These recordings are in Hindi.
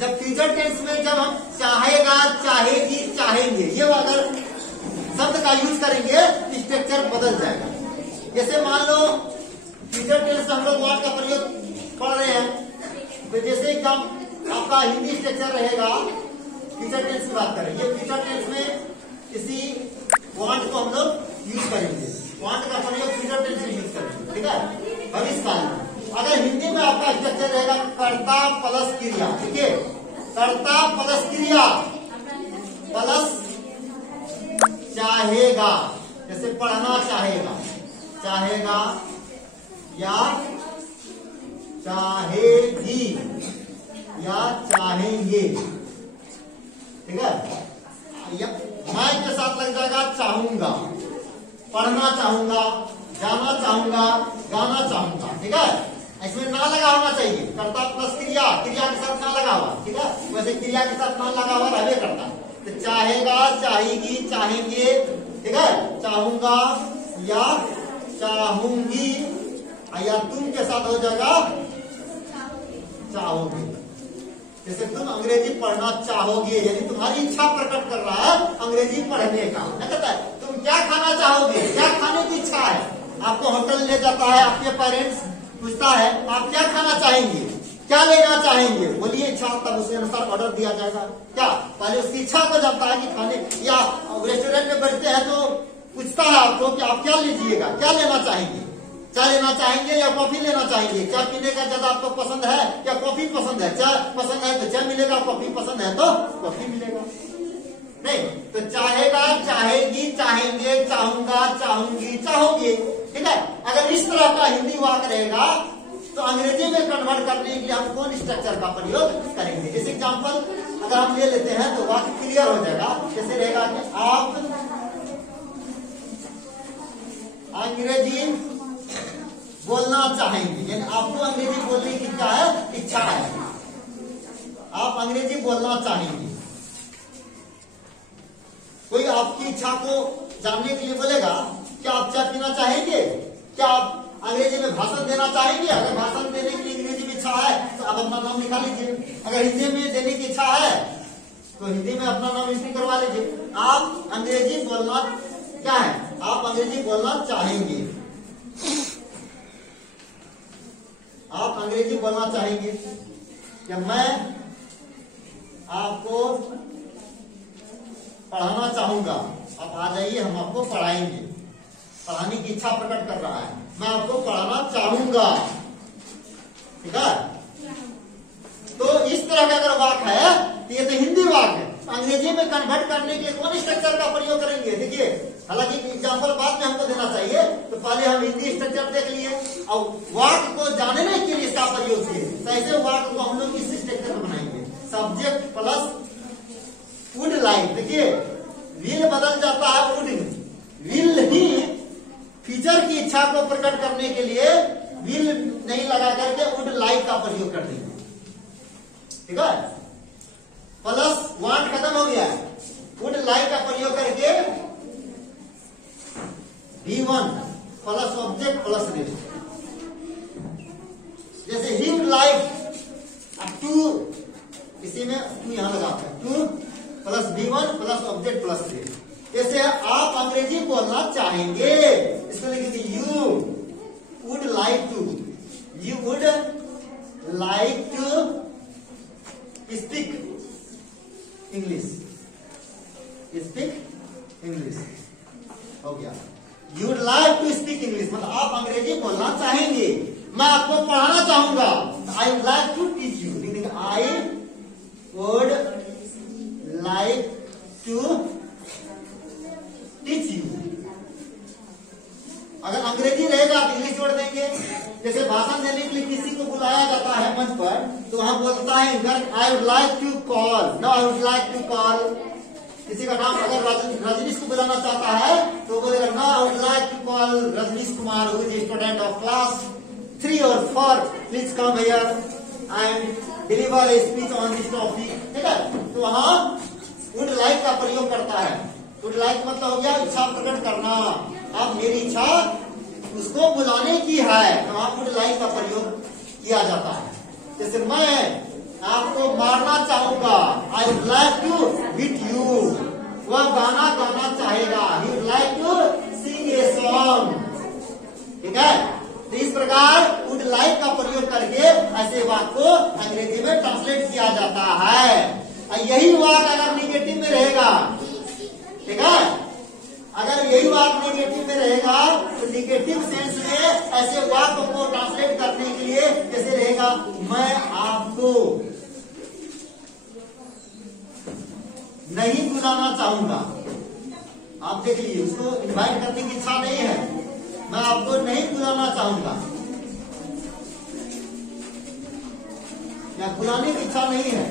जब फ्यूचर टेंस में जब हम चाहेगा, चाहेगी, चाहेंगे ये अगर शब्द का यूज करेंगे तो स्ट्रक्चर बदल जाएगा। जैसे मान लो फ्यूचर टेंस में हम लोग वर्ड का प्रयोग पढ़ रहे हैं, तो जैसे एकदम आपका हिंदी स्ट्रक्चर रहेगा, फ्यूचर टेंस की बात करें, ये फ्यूचर टेंस में किसी वांट को हम लोग यूज करेंगे, वांट का प्रयोग फ्यूचर टेंस में यूज करेंगे, ठीक है, भविष्यकाल में। अगर हिंदी में आपका स्ट्रक्चर रहेगा कर्ता प्लस क्रिया, ठीक है, कर्ता प्लस क्रिया प्लस चाहेगा, जैसे पढ़ना चाहेगा, चाहेगा या चाहेगी या चाहेंगे, ठीक है। मैं के साथ लग जाएगा चाहूंगा, पढ़ना चाहूंगा, जाना चाहूंगा, गाना चाहूंगा, ठीक है। इसमें ना लगा होना चाहिए, कर्ता प्लस क्रिया, क्रिया के साथ ना लगा हुआ, ठीक है। वैसे क्रिया के साथ ना लगा हुआ रहबे करता, तो चाहेगा, चाहेगी, चाहेंगे, ठीक है, चाहूंगा या चाहूंगी, या तुम के साथ हो जाएगा चाहोगे। जैसे तुम अंग्रेजी पढ़ना चाहोगे, यानी तुम्हारी इच्छा प्रकट कर रहा है अंग्रेजी पढ़ने का, क्या कहता है, तुम क्या खाना चाहोगे, क्या खाने की इच्छा है। आपको होटल ले जाता है, आपके पेरेंट्स पूछता है आप क्या खाना चाहेंगे, क्या लेना चाहेंगे, बोलिए इच्छा, तब उसके अनुसार ऑर्डर दिया जाएगा। क्या पहले उसकी इच्छा को जानता है कि खाने, या रेस्टोरेंट में बैठते हैं तो पूछता है आपको कि आप क्या लीजिएगा, क्या लेना चाहेंगे, चाय लेना चाहेंगे या कॉफी लेना चाहेंगे, चाय पीने का ज्यादा आपको पसंद है या कॉफी पसंद है, चाय पसंद है तो चाय मिलेगा, कॉफी पसंद है तो कॉफी मिलेगा। नहीं तो चाहेगा, चाहेगी, चाहेंगे, चाहूंगा, चाहूंगी, चाहोगे, ठीक है। अगर इस तरह का हिंदी वाक्य रहेगा तो अंग्रेजी में कन्वर्ट करने के लिए हम कौन स्ट्रक्चर का प्रयोग करेंगे। जैसे एग्जाम्पल अगर हम ले लेते हैं तो वाक्य क्लियर हो जाएगा। जैसे रहेगा कि आप अंग्रेजी बोलना चाहेंगे, यानी आपको अंग्रेजी बोलने की क्या है, इच्छा है, आप अंग्रेजी बोलना चाहेंगे। कोई आपकी इच्छा को जानने के लिए बोलेगा क्या आप चाय पीना चाहेंगे, क्या आप अंग्रेजी में भाषण देना चाहेंगे। अगर भाषण देने की अंग्रेजी में इच्छा है तो आप अपना नाम लिखा लीजिए, अगर हिंदी में देने की इच्छा है तो हिंदी में अपना नाम एंट्री करवा लीजिए। आप अंग्रेजी बोलना क्या है, आप अंग्रेजी बोलना चाहेंगे, आप अंग्रेजी बोलना चाहेंगे, या मैं आपको पढ़ाना चाहूंगा, आप आ जाइए हम आपको पढ़ाएंगे, पढ़ाने की इच्छा प्रकट कर रहा है, मैं आपको पढ़ाना चाहूंगा, ठीक है। तो इस तरह का अगर वाक्य है तो ये तो हिंदी वाक्य है, अंग्रेजी में कन्वर्ट करने के लिए कौन स्ट्रक्चर का प्रयोग करेंगे। देखिए हालांकि एग्जाम्पल बाद में हमको देना चाहिए, तो पहले हम हिंदी स्ट्रक्चर देख लिए और वाक्य को जानने के लिए इसका प्रयोग किए, तो ऐसे वाक्य को हम लोग इस स्ट्रक्चर में बनाएंगे, सब्जेक्ट प्लस वुड लाइक। देखिए विल बदल जाता है वुड में, विल ही फीचर की इच्छा को प्रकट करने के लिए विल नहीं लगा करके वुड लाइक का प्रयोग कर देंगे, ठीक है। प्लस वांट खत्म हो गया है, वुड लाइक का प्रयोग करके V1 plus object plus rest. जैसे ही वुड लाइक टू, इसी में टू यहां लगाते हैं, to plus V1 plus object plus rest. जैसे आप अंग्रेजी बोलना चाहेंगे, इसको लिखिए you would like to, you would like to speak English, speak English हो गया। You would like to speak English मतलब आप अंग्रेजी बोलना चाहेंगे, मैं आपको पढ़ाना चाहूंगा, I would like to teach you, I would like to teach you. अगर अंग्रेजी रहेगा तो इंग्लिश जोड़ देंगे। जैसे भाषण देने के लिए किसी को बुलाया जाता है मंच पर, तो वहां बोलता है I would like to call, no I would like to call. किसी का नाम अगर रजनीश को बुलाना चाहता है तो बोलेगा no I would like to call Rajneesh Kumar who is student of class 3 और 4, please come here and deliver a speech on this topic, ठीक है। तो वहां वुड लाइक का प्रयोग करता है। वुड लाइक मतलब हो गया इच्छा प्रकट करना, अब मेरी इच्छा उसको बुलाने की है, तो वहां वुड लाइक का प्रयोग किया जाता है। जैसे मैं आपको मारना चाहूंगा। I would like to beat you. वह गाना गाना चाहेगा। He would like to sing a song. ठीक है, तो इस प्रकार वुड लाइक का प्रयोग करके ऐसे वाक्य को अंग्रेजी में ट्रांसलेट किया जाता है। यही वाक्य अगर निगेटिव में रहेगा, ठीक है, अगर यही वाक्य निगेटिव में रहेगा तो निगेटिव सेंस में ऐसे वाक्य को ट्रांसलेट करने के लिए कैसे रहेगा, मैं आपको नहीं बुलाना चाहूंगा। आप देख लीजिए, उसको इनवाइट करने की इच्छा नहीं है, मैं आपको नहीं बुलाना चाहूंगा या बुलाने की इच्छा नहीं है,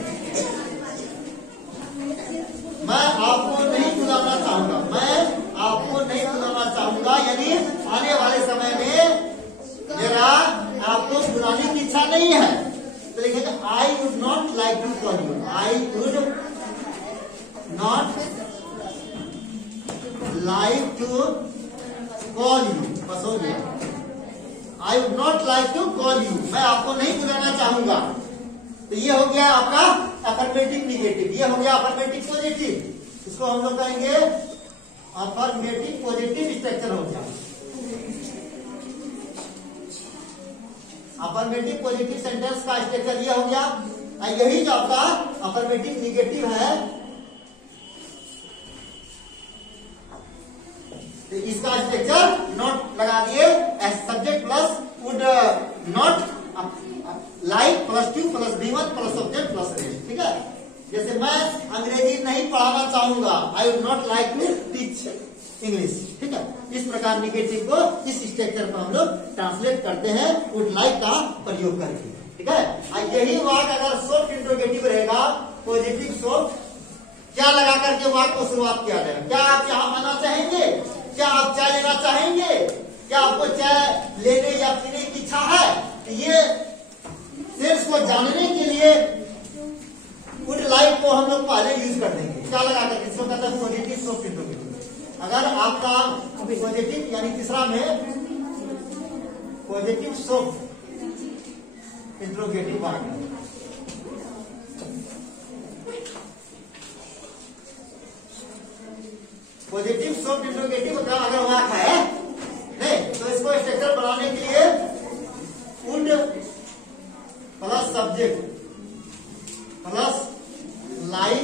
मैं आपको नहीं बुलाना चाहूंगा। मैं आपको नहीं बुलाना चाहूंगा यानी आने वाले समय में मेरा आपको बुलाने की इच्छा नहीं है। तो लिखेंगे I would not like to call you. I would not like to call you. बस हो गया। I would not like to call you, मैं आपको नहीं बुलाना चाहूंगा। तो ये हो गया आपका अफर्मेटिव निगेटिव, ये हो गया अफर्मेटिव पॉजिटिव। इसको हम लोग कहेंगे अफर्मेटिव पॉजिटिव स्ट्रक्चर हो गया। अफर्मेटिव पॉजिटिव सेंटेंस का स्ट्रक्चर ये हो गया। यही जो आपका अफर्मेटिव निगेटिव है, तो इसका स्ट्रक्चर नॉट लगा दिए। Subject plus would not like plus to plus B1 plus subject plus rest. ठीक है, जैसे मैं अंग्रेजी नहीं पढ़ाना चाहूंगा, I would not like to teach English. ठीक है, इस प्रकार निगेटिव को इस स्ट्रक्चर को हम लोग ट्रांसलेट करते हैं वुड लाइक का प्रयोग करके। ठीक है, यही वाक्य अगर सॉफ्ट इंट्रोगेटिव रहेगा, पॉजिटिव सॉफ्ट, क्या लगा करके वाक्य को शुरुआत किया जाएगा। क्या आप यहाँ आना चाहेंगे? क्या आप चाय लेना चाहेंगे? क्या आपको चाय लेने या पीने की इच्छा है? तो ये सेंस को जानने के लिए वुड लाइक को हम लोग पहले यूज कर देंगे। क्या लगा करके, इसको कहते हैं पॉजिटिव सॉफ्ट इंट्रोगेटिव। अगर आपका पॉजिटिव यानी तीसरा में पॉजिटिव सॉफ्ट इंट्रोगेटिव वाक्य, पॉजिटिव सॉफ्ट इंट्रोगेटिव का अगर वाक्य है नहीं, तो इसको स्ट्रक्चर बनाने के लिए would plus subject plus like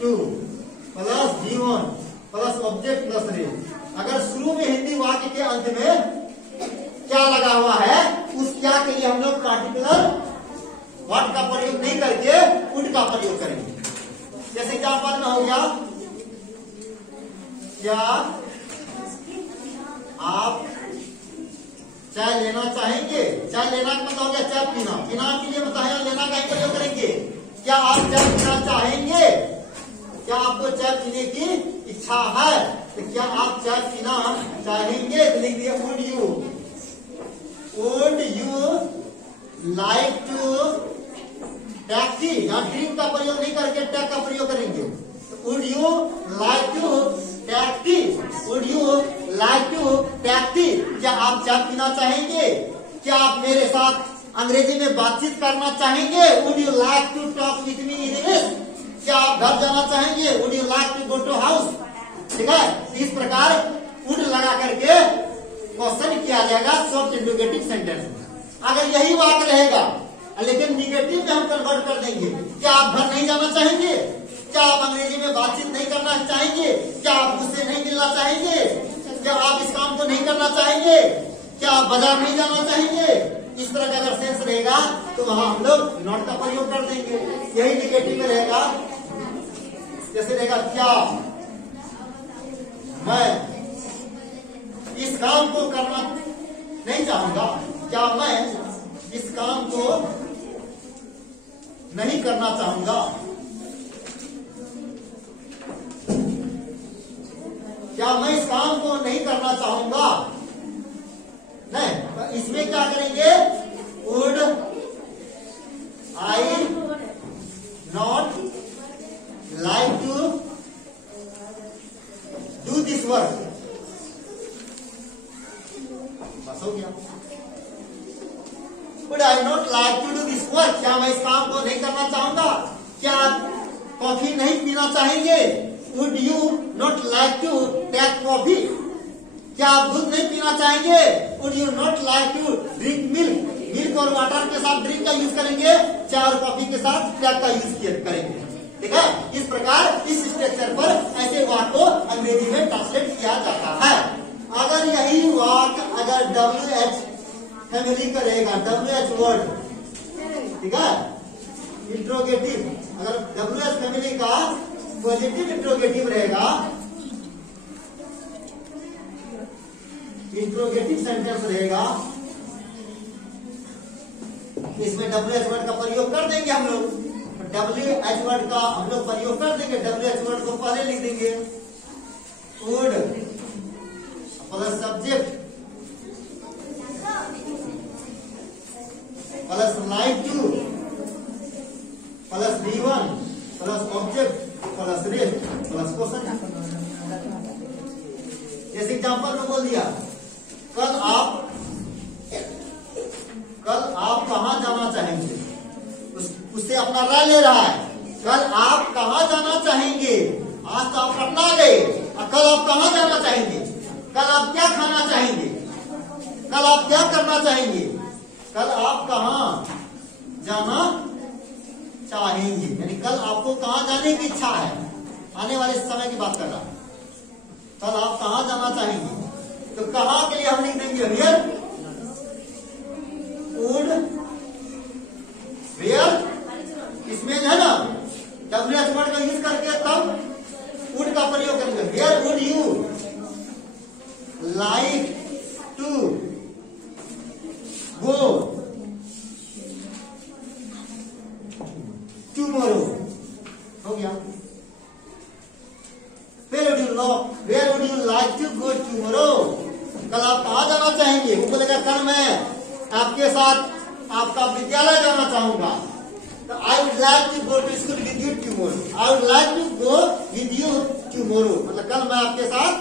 to plus B1 plus object plus rest. अगर शुरू में हिंदी वाक्य के अंत में क्या लगा हुआ है, उस क्या के लिए हम लोग पार्टिकुलर व्हाट का प्रयोग नहीं करके वुड का प्रयोग करेंगे। जैसे एग्जाम्पल में हो गया, क्या आप चाय लेना चाहेंगे? चाय लेना का मतलब हो गया चाय पीना। पीना के लिए बताया, लेना का प्रयोग करेंगे। क्या आप चाय पीना चाहेंगे? क्या आपको चाय पीने की इच्छा है? तो क्या आप चाय पीना चाहेंगे? तो लिख दिया would you like to taxi. यहाँ ड्रिंक का प्रयोग नहीं करके टैक का प्रयोग करेंगे। Would you like to taxi? Would you like to taxi? क्या आप चाय पीना चाहेंगे? क्या आप मेरे साथ अंग्रेजी में बातचीत करना चाहेंगे? Would you like to talk with me in English? क्या आप घर जाना चाहेंगे? Would you like to go to house? ठीक है, इस प्रकार वुड लगा करके क्वेश्चन किया जाएगा सॉफ्ट इंट्रोगेटिव सेंटेंस में। अगर यही वाक्य रहेगा लेकिन निगेटिव में हम कन्वर्ट कर देंगे, क्या आप घर नहीं जाना चाहेंगे? क्या आप अंग्रेजी में बातचीत नहीं करना चाहेंगे? क्या आप मुझसे नहीं मिलना चाहेंगे? क्या आप इस काम को नहीं करना चाहेंगे? क्या आप बाजार नहीं जाना चाहेंगे? इस तरह का अगर सेंस रहेगा तो वहां हम लोग नॉट का प्रयोग कर देंगे। यही निगेटिव में रहेगा, जैसे रहेगा क्या मैं इस काम को करना नहीं चाहूंगा? क्या मैं इस काम को नहीं करना चाहूंगा? क्या मैं इस काम को नहीं करना चाहूंगा? नहीं, इसमें क्या करेंगे? Would I not like to do this work. बस हो गया। Would I not like to do this work? क्या मैं इस काम को नहीं करना कॉफी नहीं पीना चाहेंगे? Would you not like to take coffee? क्या आप दूध नहीं पीना चाहेंगे? Would you not like to drink milk? Milk और वाटर के साथ ड्रिंक का यूज करेंगे, चाय और कॉफी के साथ टेक का यूज करेंगे। ठीक है, इस प्रकार इस स्ट्रक्चर पर ऐसे वाक्य को अंग्रेजी में ट्रांसलेट किया जाता है। अगर यही वाक्य अगर WH फैमिली का रहेगा, WH वर्ड, ठीक है, इंट्रोगेटिव, अगर WH फैमिली का पॉजिटिव इंट्रोगेटिव रहेगा, इंट्रोगेटिव सेंटेंस रहेगा, इसमें WH वर्ड का प्रयोग कर देंगे हम लोग। WH वर्ड का हम लोग प्रयोग कर देंगे, WH वर्ड को पहले लिख देंगे, would plus subject plus like to plus V1 plus object plus rest plus question. जैसे एग्जांपल में बोल दिया, कल आप कहां जाना चाहेंगे? उससे अपना राय ले रहा है। कल आप कहां जाना चाहेंगे? आज तो आप पटना गए, और कल आप कहां जाना चाहेंगे? कल आप क्या खाना चाहेंगे? कल आप क्या करना चाहेंगे? कल आप कहां जाना चाहेंगे, यानी कल आपको कहां जाने की इच्छा है, आने वाले समय की बात कर रहा है। कल आप कहां जाना चाहेंगे, तो कहां के लिए हम लिख देंगे वेयर, वुड, वेयर, इसमें है ना WH वर्ड का यूज करके तब वुड का प्रयोग करेंगे। Where would you like to go tomorrow, हो गया। Where would you like to go tomorrow, कल आप कहां जाना चाहेंगे? वो बोलेगा कल मैं आपके साथ आपका विद्यालय जाना चाहूंगा। तो I would like to go to school with you tomorrow, I would like to go with you tomorrow, मतलब कल मैं आपके साथ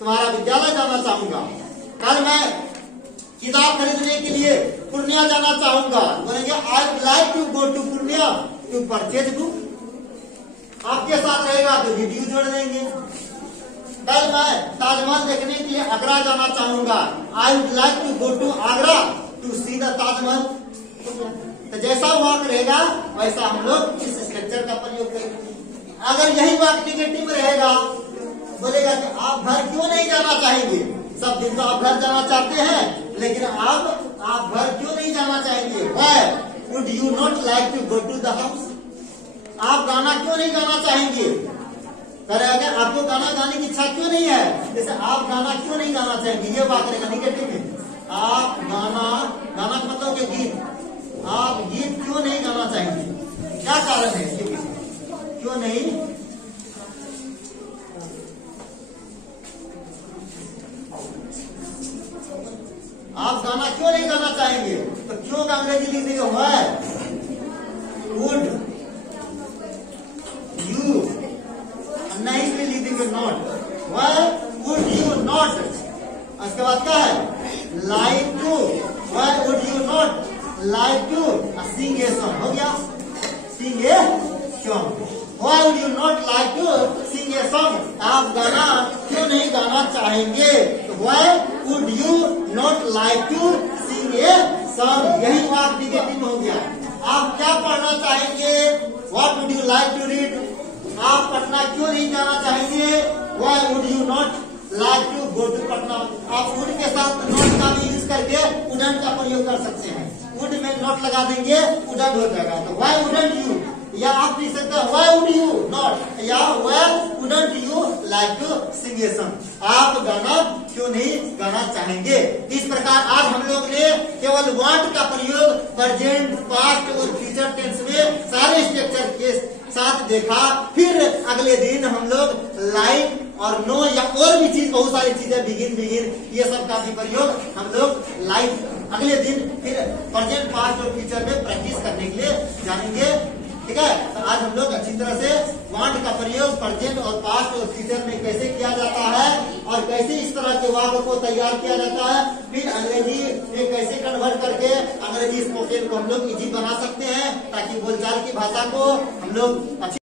तुम्हारा विद्यालय जाना चाहूंगा। कल मैं किताब खरीदने के लिए पूर्णिया जाना चाहूंगा, बोलेंगे I would like to go to Purnia to purchase book. आपके साथ रहेगा तो विद यू जोड़ देंगे। कल मैं ताजमहल देखने के लिए आगरा जाना चाहूंगा, I would like to go to Agra to see the Taj Mahal. तो जैसा वाक्य रहेगा वैसा हम लोग इस स्ट्रक्चर का प्रयोग करेंगे। अगर यही वाक्य निगेटिव रहेगा, बोलेगा कि आप घर क्यों नहीं जाना चाहेंगे? सब दिन तो आप घर जाना चाहते हैं, लेकिन आप घर क्यों नहीं जाना चाहेंगे? Why would you not like to go to the house? आप गाना क्यों नहीं गाना चाहेंगे? करेगा आपको गाना गाने की इच्छा क्यों नहीं है? जैसे आप गाना क्यों नहीं गाना चाहेंगे, ये बात रहेगा निगेटिव में। आप गाना का मतलब कि गीत, आप गीत क्यों नहीं गाना चाहेंगे? क्या कारण है इसके पीछे? क्यों नहीं? आप गाना क्यों नहीं गाना चाहेंगे? तो क्यों का अंग्रेजी लिख देंगे why would you, नहीं भी लिख देंगे not, why would you not, उसके बाद क्या है like to, why would you not like to sing a song, हो गया sing a song, why would you not like to sing a song, आप गाना क्यों नहीं गाना चाहेंगे? तो why would you not like to sing a song, यही बात निगेटिव हो गया। आप क्या पढ़ना चाहेंगे? what would you like to read, आप पटना क्यों नहीं जाना चाहेंगे? why would you not like to go to Patna. आप वुड के साथ नॉट का भी यूज करके वुडंट का प्रयोग कर सकते हैं। वुड में नॉट लगा देंगे, वुडंट हो जाएगा। तो why wouldn't you, या आप लिख सकते हैं why would you not, या why wouldn't you like to sing a song, आप गाना क्यों नहीं गाना चाहेंगे। इस प्रकार आज हम लोग ने केवल वांट का प्रयोग प्रेजेंट, पास्ट और फ्यूचर टेंस में सारे स्ट्रक्चर के साथ देखा। फिर अगले दिन हम लोग लाइक और नो या और भी चीज, बहुत सारी चीजें, बिगिन ये सब का भी प्रयोग हम लोग लाइक अगले दिन फिर प्रेजेंट, पास्ट और फ्यूचर में प्रैक्टिस करने के लिए जानेंगे। ठीक है, तो आज हम लोग अच्छी तरह से वांट का प्रयोग प्रेजेंट और पास्ट और फ्यूचर में कैसे किया जाता है और कैसे इस तरह के वाक्य को तैयार किया जाता है, फिर अंग्रेजी में कैसे कन्वर्ट करके अंग्रेजी स्पोकन को हम लोग इजी बना सकते हैं, ताकि बोलचाल की भाषा को हम लोग अच्छी